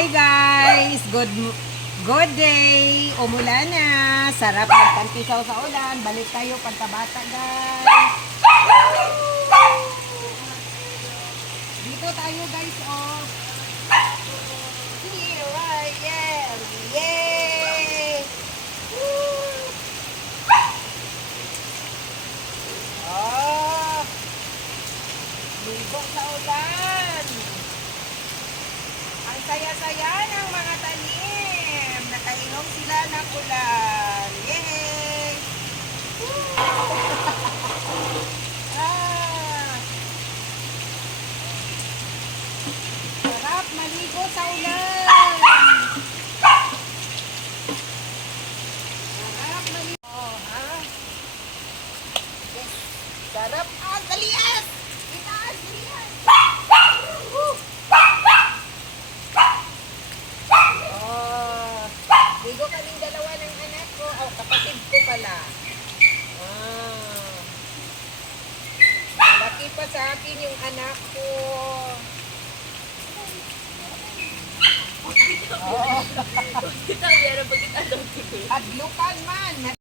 Hi guys! Good day! Umulan na. Sarap magtampisaw sa ulan. Balik tayo pagkabata guys. Dito tayo guys oh. Here I am. Yay! Woo! Oh! Ligo sa ulan. Ang saya-saya ng mga tanim. Nakainom sila ng ulan. Yay! Woo! Sarap maligo sa ulan. Sarap maligo. Oh, ha? Yes. Sarap. Ah, dalias! Itaas, dalias! Woo! Oh, ligo kaming dalawa ng anak ko. Oh, kapatid ko pala. Ah. Malaki pa sa akin yung anak ko. Oh. Adlukan man.